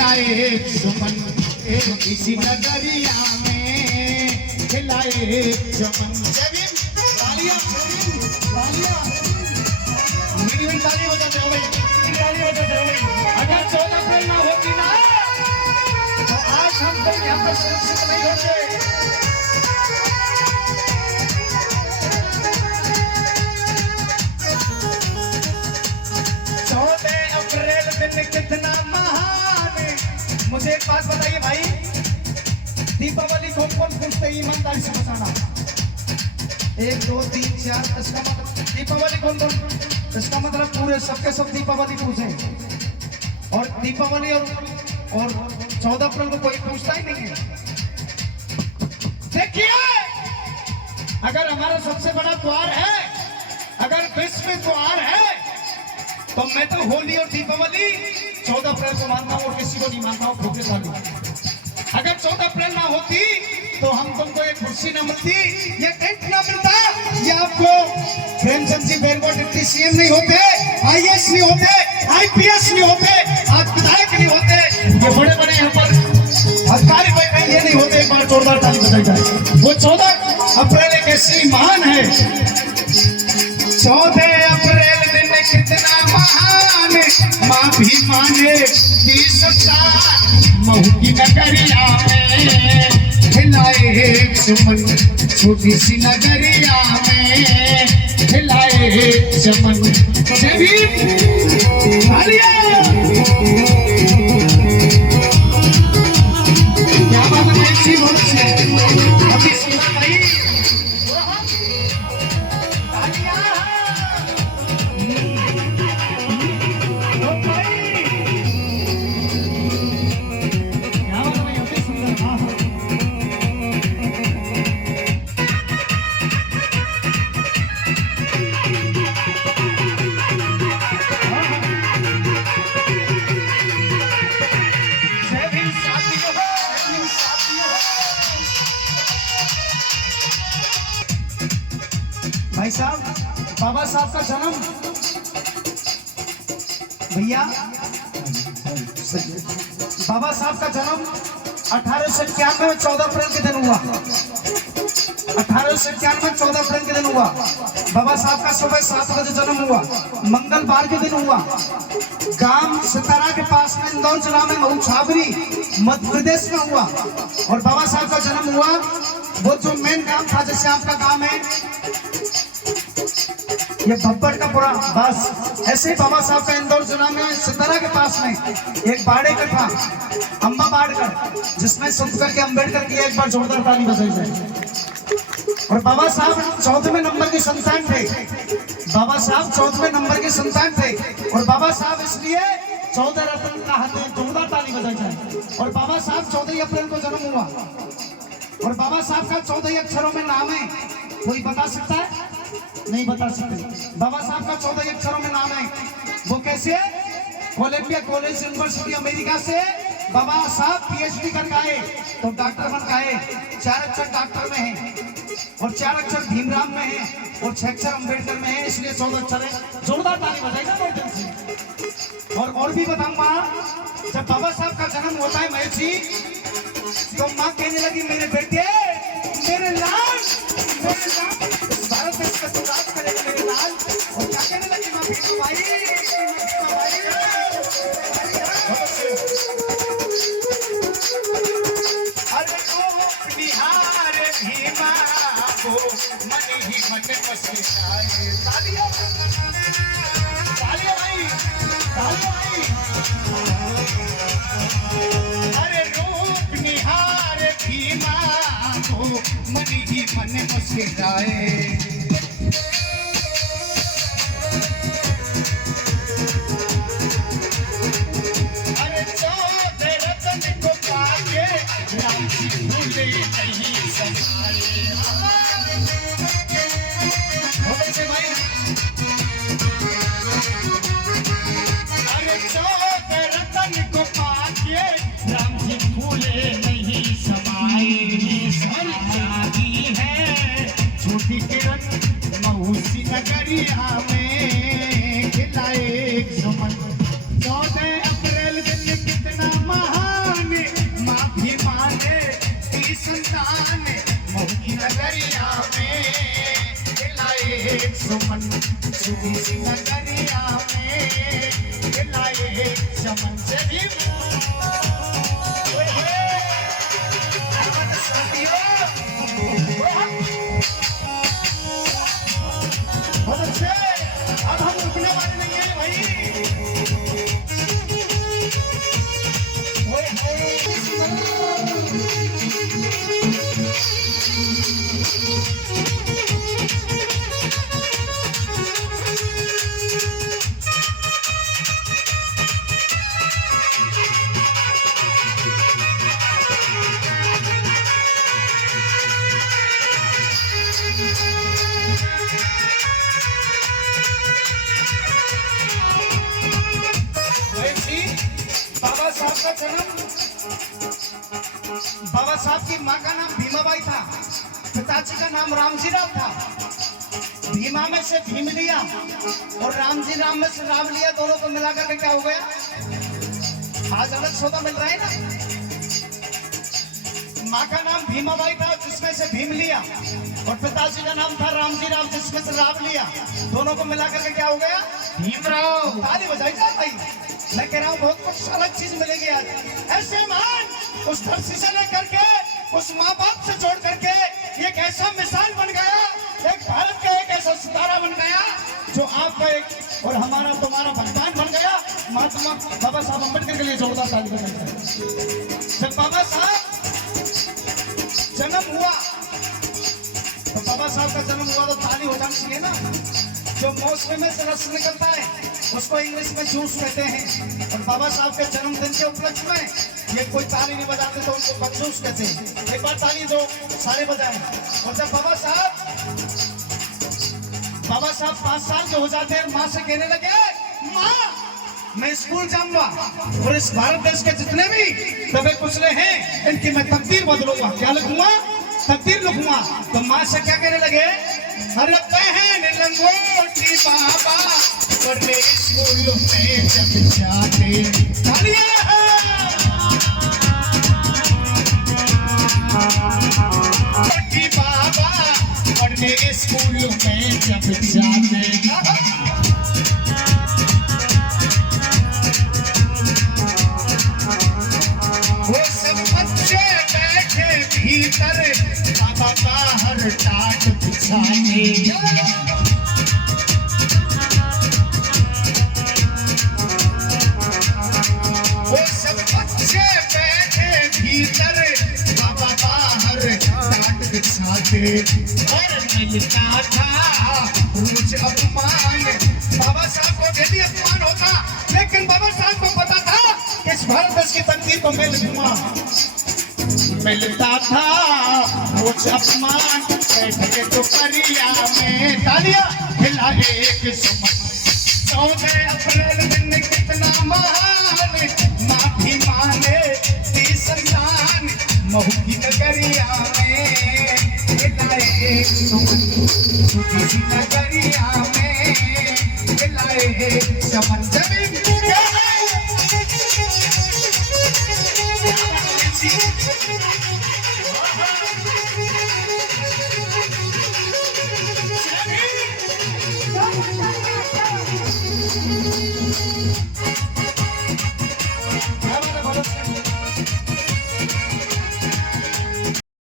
खिलाए चमन किसी नगरिया में खिलाए चमन। ताली हो जाते हो भाई, ताली हो जाते हो भाई। अगर 14 अप्रैल ना होती ना तो आज हम लोग यहाँ पर सुरक्षित नहीं होते। 14 अप्रैल दिन कितना महान है। मुझे एक बात बताइए भाई, दीपावली कौन कौन पूछते हैं ईमानदारी से बताना। 1 2 3 4 इसका मतलब दीपावली कौन कौन, इसका मतलब पूरे सबके सब दीपावली पूछे। और दीपावली और 14 अप्रैल को कोई पूछता ही नहीं है। देखिए, अगर हमारा सबसे बड़ा त्योहार है, अगर विश्व में त्योहार है, तो मैं तो होली और दीपावली 14 अप्रैल को मानता हूँ और किसी को नहीं मानता हूँ भूखे वाली। अगर 14 अप्रैल ना होती तो हम तुमको ये कुर्सी न मिलती, ये टेंट न मिलता, ये आपको प्रेमचंद जी बेरगो डिप्टी सीएम नहीं होते, आईएएस नहीं होते, आईपीएस नहीं होते, आप विधायक नहीं होते, ये बड़े बड़े यहाँ पर अधिकारी बैठे ये नहीं होते। एक बार जोरदार ताली बजाई जाए। वो 14 अप्रैल एक ऐसी महान है। 14 अप्रैल दिन कितना महान, माँ भी माने की सत्ता महू की नगरिया में खिलाए चमन छोटी सी नगरिया में खिलाए चमन। क्या बात है, अच्छी बहुत है अभी सुना भाई। भाई साहब, बाबा साहब का जन्म भैया, बाबा साहब का जन्म 1891 में 14 अप्रैल के दिन हुआ। 1891 14 अप्रैल के दिन हुआ। बाबा साहब का सुबह 7 बजे जन्म हुआ, मंगलवार के दिन हुआ। गांव सितारा के पास में इंदौर जिला में महू छाबरी मध्य प्रदेश में हुआ। और बाबा साहब का जन्म हुआ वो जो मेन गांव था, जैसे आपका गांव है ये भब्बड़ का पूरा, बस ऐसे बाबा साहब का इंदौर जिला में सितारा के पास में एक बाड़ेकर था, अम्बा बाड़कर, जिसमें सुन करके अम्बेडकर की एक बार जोरदार ताली बजाई जाए। और बाबा साहब 14वें नंबर के संतान थे। बाबा साहब 14वें नंबर के संतान थे। और बाबा साहब इसलिए 14 रत्न कहते हैं, जोरदार ताली बजाई जाए। और बाबा साहब 14 अप्रैल को जन्म हुआ। और बाबा साहब का 14 अक्षरों में नाम है, कोई बता सकता है? नहीं बता सकते। बाबा साहब का 14 अक्षरों में नाम है, वो कैसे? कोलंबिया कॉलेज यूनिवर्सिटी अमेरिका से बाबा साहब पीएचडी करके आए तो डॉक्टर बन के आए। 4 अक्षर डॉक्टर में है और 4 अक्षर भीमराव में है और 6 अक्षर अम्बेडकर में है, इसलिए 14 अक्षर है। जोरदार ताली बजाएगा बहुत दिन से। और भी बताऊंगा, जब बाबा साहब का जन्म होता है महेश जी, तो माँ कहने लगी मेरे बेटे, मेरे लाल, मेरे लाल, भारत देश का तो राज करेगा मेरे लाल। और क्या कहने लगी माँ, भीमा भाई, अरे ओ बिहार भीमा को मन ही मन पसीनाए। तालियां, तालियां भाई, तालियां भाई। अरे रूप निहार भीमा को मन ही मन पसीनाए। अरे 14 रत्न को पाके राम जी भूले नहीं समाए। भाई, अरे 14 रत्न को पाके राम जी भूले नहीं समाए। समाई है छोटी किरण महूसी नगरिया में खिलाए चमन। 14 अप्रैल दिन कितना महा सुमन सुधी सी नगरिया में लाए चमन से भी बहुत अच्छे। अब हम रुकने वाले नहीं है भाई। बाबा साहब का जन्म, बाबा साहब की माँ का नाम भीमाबाई था, पिताजी का नाम रामजी राव था। भीमा में से भीम लिया और रामजी राम में से राम लिया, दोनों को मिलाकर के क्या हो गया? आज अलग सौदा मिल रहा है ना। माँ का नाम भीमाबाई था जिसमें से भीम लिया और पिताजी का नाम था रामजी राव जिसमें से राम लिया, दोनों को मिलाकर के क्या हो गया? भीमराव। ताली बजाई जाए भाई। मैं कह रहा हूँ बहुत कुछ अलग चीज मिलेगी आज। ऐसे मान उस धरती से लेकर के उस माँ बाप से जोड़ करके एक ऐसा मिसाल बन गया, एक भारत का एक ऐसा सितारा बन गया जो आपका एक और हमारा तुम्हारा भगवान बन गया। महात्मा बाबा साहब अम्बेडकर के लिए जोरदार ताली बजाई। जब बाबा साहब जन्म हुआ तो बाबा साहब का जन्म हुआ तो ताली हो जानी चाहिए ना। जो मौसम में से रस निकलता है उसको इंग्लिश में जूस कहते हैं। और बाबा साहब के जन्मदिन के उपलक्ष्य में ये कोई ताली नहीं बजाते तो उनको बकजूस कहते हैं। एक बार ताली दो, सारे बजाएं। और जब बाबा साहब 5 साल के हो जाते हैं, माँ से कहने लगे, माँ मैं स्कूल जाऊंगा और इस भारत देश के जितने भी दबे कुचले हैं इनकी मैं तकदीर बदलूंगा। क्या लिखूंगा? तकदीर लिखूंगा। तो माँ से क्या कहने लगे, अरे बहन लंगोटी बाबा पढ़ने स्कूल में जब जाते। बाबा पढ़ने स्कूल में जब जाते, वो सब बच्चे बैठे भीतर, बाबा बाहर टाट बिछाने। वो सब बच्चे बैठे भीतर, बाबा बाहर टाट बिछाते। और मिलता था रोज अपमान, बाबा साहब को डेली अपमान होता, लेकिन बाबा साहब को पता था कि इस भारत देश की तकदीर को मैं लिखूंगा। मिलता था रोज अपमान, बैठे तो परिया में तालियां हिला एक सुमन। 14 अप्रैल दिन कितना महान, माफी मांगे दी संतान, महू की नगरिया में हिलाए एक सुमन, सुधी सी नगरिया में हिलाए एक सुमन। जमीन